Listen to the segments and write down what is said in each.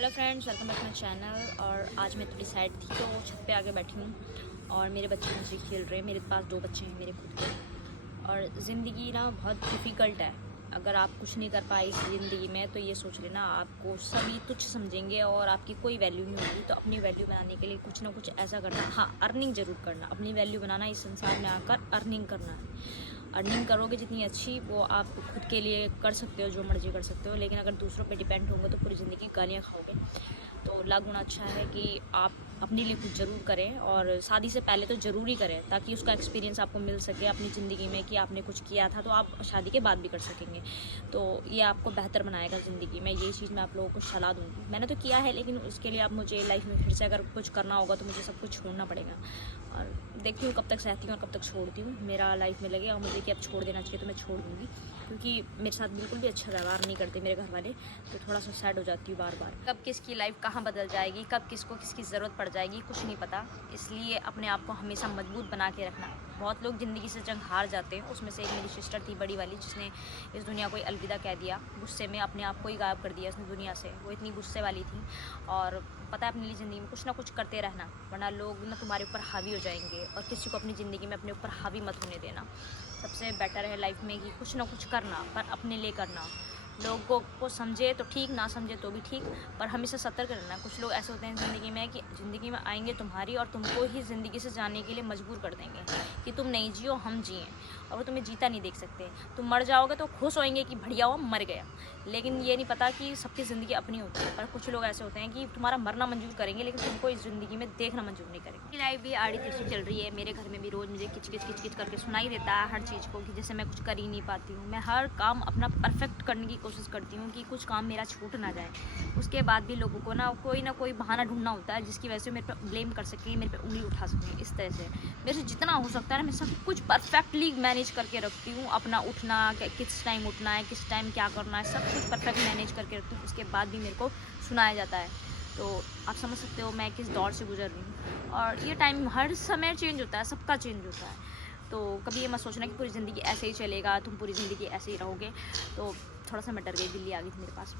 Hello friends, welcome back my channel. और आज मैं थोड़ी साइड थी तो छत पे आके बैठी हूँ और मेरे बच्चे मुझसे खेल रहे हैं। मेरे पास 2 बच्चे हैं मेरे खुद के। और ज़िंदगी ना बहुत डिफ़िकल्ट है। अगर आप कुछ नहीं कर पाए इस ज़िंदगी में तो ये सोच लेना आपको सभी तुच्छ समझेंगे और आपकी कोई वैल्यू नहीं होगी। तो अपनी वैल्यू बनाने के लिए कुछ ना कुछ ऐसा करना, हाँ अर्निंग ज़रूर करना। अपनी वैल्यू बनाना, इस संसार में आकर अर्निंग करना है। अर्निंग करोगे जितनी अच्छी, वो आप खुद के लिए कर सकते हो, जो मर्जी कर सकते हो। लेकिन अगर दूसरों पे डिपेंड होंगे तो पूरी ज़िंदगी गालियाँ खाओगे। तो लाख गुना अच्छा है कि आप अपने लिए कुछ ज़रूर करें, और शादी से पहले तो ज़रूर ही करें, ताकि उसका एक्सपीरियंस आपको मिल सके अपनी ज़िंदगी में कि आपने कुछ किया था, तो आप शादी के बाद भी कर सकेंगे। तो ये आपको बेहतर बनाएगा ज़िंदगी में। ये चीज़ मैं आप लोगों को सलाह दूँगी। मैंने तो किया है, लेकिन उसके लिए आप मुझे लाइफ में फिर से अगर कुछ करना होगा तो मुझे सब कुछ छोड़ना पड़ेगा। और देखती हूँ कब तक सहती हूँ और कब तक छोड़ती हूँ। मेरा लाइफ में लगेगा मुझे कि अब छोड़ देना चाहिए तो मैं छोड़ दूँगी, क्योंकि मेरे साथ बिल्कुल भी अच्छा व्यवहार नहीं करते मेरे घर वाले। तो थोड़ा सा सैड हो जाती हूँ बार बार। कब किसकी लाइफ कहाँ बदल जाएगी, कब किसको किसकी ज़रूरत पड़ जाएगी, कुछ नहीं पता। इसलिए अपने आप को हमेशा मजबूत बना के रखना। बहुत लोग ज़िंदगी से जंग हार जाते हैं। उसमें से एक मेरी सिस्टर थी, बड़ी वाली, जिसने इस दुनिया को अलविदा कह दिया। गुस्से में अपने आप को ही गायब कर दिया उसने दुनिया से। वो इतनी गुस्से वाली थी। और पता है, अपनी लिए ज़िंदगी में कुछ ना कुछ करते रहना, वरना लोग ना तुम्हारे ऊपर हावी हो जाएंगे। और किसी को अपनी ज़िंदगी में अपने ऊपर हावी मत होने देना। सबसे बेटर है लाइफ में कि कुछ ना कुछ करना, पर अपने लिए करना। लोगों को समझे तो ठीक, ना समझे तो भी ठीक, पर हमेशा सतर्क रहना। कुछ लोग ऐसे होते हैं ज़िंदगी में कि ज़िंदगी में आएंगे तुम्हारी और तुमको ही ज़िंदगी से जाने के लिए मजबूर कर देंगे कि तुम नहीं जियो, हम जिएँ। और वो तुम्हें जीता नहीं देख सकते। तुम मर जाओगे तो खुश होएंगे कि बढ़िया हुआ मर गया, लेकिन ये नहीं पता कि सबकी ज़िंदगी अपनी होती है। पर कुछ लोग ऐसे होते हैं कि तुम्हारा मरना मंजूर करेंगे, लेकिन तुमको इस ज़िंदगी में देखना मंजूर नहीं करेंगे। मेरी लाइफ भी आड़ी तेजी चल रही है। मेरे घर में भी रोज़ मुझे किच किच किच किच करके सुनाई देता है हर चीज़ को, कि जैसे मैं कुछ कर ही नहीं पाती हूँ। मैं हर काम अपना परफेक्ट करने की कोशिश करती हूँ कि कुछ काम मेरा छूट ना जाए। उसके बाद भी लोगों को ना कोई बहाना ढूंढना होता है जिसकी वजह से मेरे पे ब्लेम कर सकें, मेरे पे उंगली उठा सकें। इस तरह से मेरे से जितना हो सकता है मैं सब कुछ परफेक्टली मैनेज करके रखती हूँ। अपना उठना, किस टाइम उठना है, किस टाइम क्या करना है, सब कुछ परफेक्ट मैनेज करके रखती हूँ। उसके बाद भी मेरे को सुनाया जाता है। तो आप समझ सकते हो मैं किस दौर से गुजर रही हूँ। और ये टाइम हर समय चेंज होता है, सबका चेंज होता है। तो कभी ये मत सोचना कि पूरी ज़िंदगी ऐसे ही चलेगा, तुम पूरी ज़िंदगी ऐसे ही रहोगे। तो थोड़ा सा मैं डर गई, बिल्ली आ गई थी मेरे पास।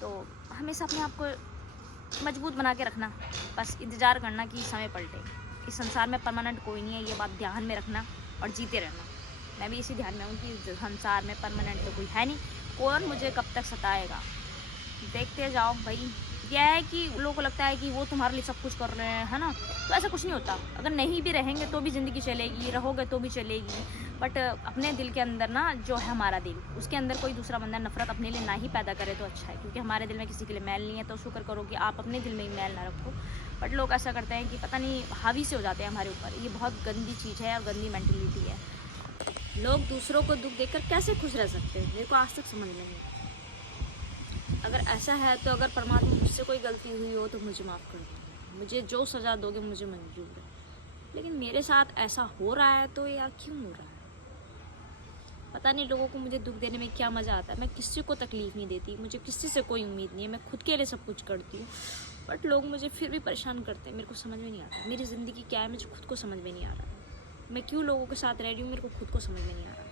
तो हमेशा अपने आप को मजबूत बना के रखना, बस इंतज़ार करना कि समय पलटे। इस संसार में परमानेंट कोई नहीं है, ये बात ध्यान में रखना और जीते रहना। मैं भी इसी ध्यान में हूँ कि संसार में परमानेंट तो कोई है नहीं। कौन मुझे कब तक सताएगा, देखते जाओ भाई। यह है कि लोगों को लगता है कि वो तुम्हारे लिए सब कुछ कर रहे हैं, है ना। तो ऐसा कुछ नहीं होता। अगर नहीं भी रहेंगे तो भी ज़िंदगी चलेगी, रहोगे तो भी चलेगी। बट अपने दिल के अंदर ना, जो है हमारा दिल, उसके अंदर कोई दूसरा बंदा नफरत अपने लिए ना ही पैदा करे तो अच्छा है। क्योंकि हमारे दिल में किसी के लिए मैल नहीं है, तो शुक्र करो कि आप अपने दिल में ही मैल ना रखो। बट लोग ऐसा करते हैं कि पता नहीं हावी से हो जाते हैं हमारे ऊपर। ये बहुत गंदी चीज़ है और गंदी मैंटेलिटी है। लोग दूसरों को दुख देकर कैसे खुश रह सकते हैं, मेरे को आज तक समझ नहीं है। अगर ऐसा है तो अगर परमात्मा मुझसे कोई गलती हुई हो तो मुझे माफ़ कर दो। मुझे जो सज़ा दोगे मुझे मंजूर है। लेकिन मेरे साथ ऐसा हो रहा है तो यार क्यों हो रहा है, पता नहीं। लोगों को मुझे दुख देने में क्या मज़ा आता है। मैं किसी को तकलीफ़ नहीं देती, मुझे किसी से कोई उम्मीद नहीं है। मैं खुद के लिए सब कुछ करती हूँ, बट लोग मुझे फिर भी परेशान करते हैं। मेरे को समझ में नहीं आता मेरी ज़िंदगी क्या है, मुझे खुद को समझ में नहीं आ रहा। मैं क्यों लोगों के साथ रह रही हूँ, मेरे को खुद को समझ में नहीं आ रहा।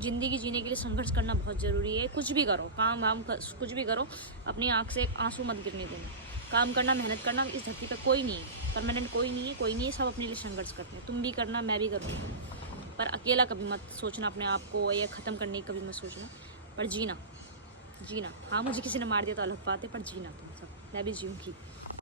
ज़िंदगी जीने के लिए संघर्ष करना बहुत ज़रूरी है। कुछ भी करो, काम वाम कुछ भी करो, अपनी आँख से एक आंसू मत गिरने देना। काम करना, मेहनत करना। इस धरती पर कोई नहीं है परमानेंट, कोई नहीं है, कोई नहीं है। सब अपने लिए संघर्ष करते हैं। तुम भी करना, मैं भी करूँगी। पर अकेला कभी मत सोचना अपने आप को, या ख़त्म करने की कभी मत सोचना। पर जीना, जीना। हाँ मुझे किसी ने मार दिया तो अलग बात है, पर जीना तुम सब, मैं भी जीऊँगी।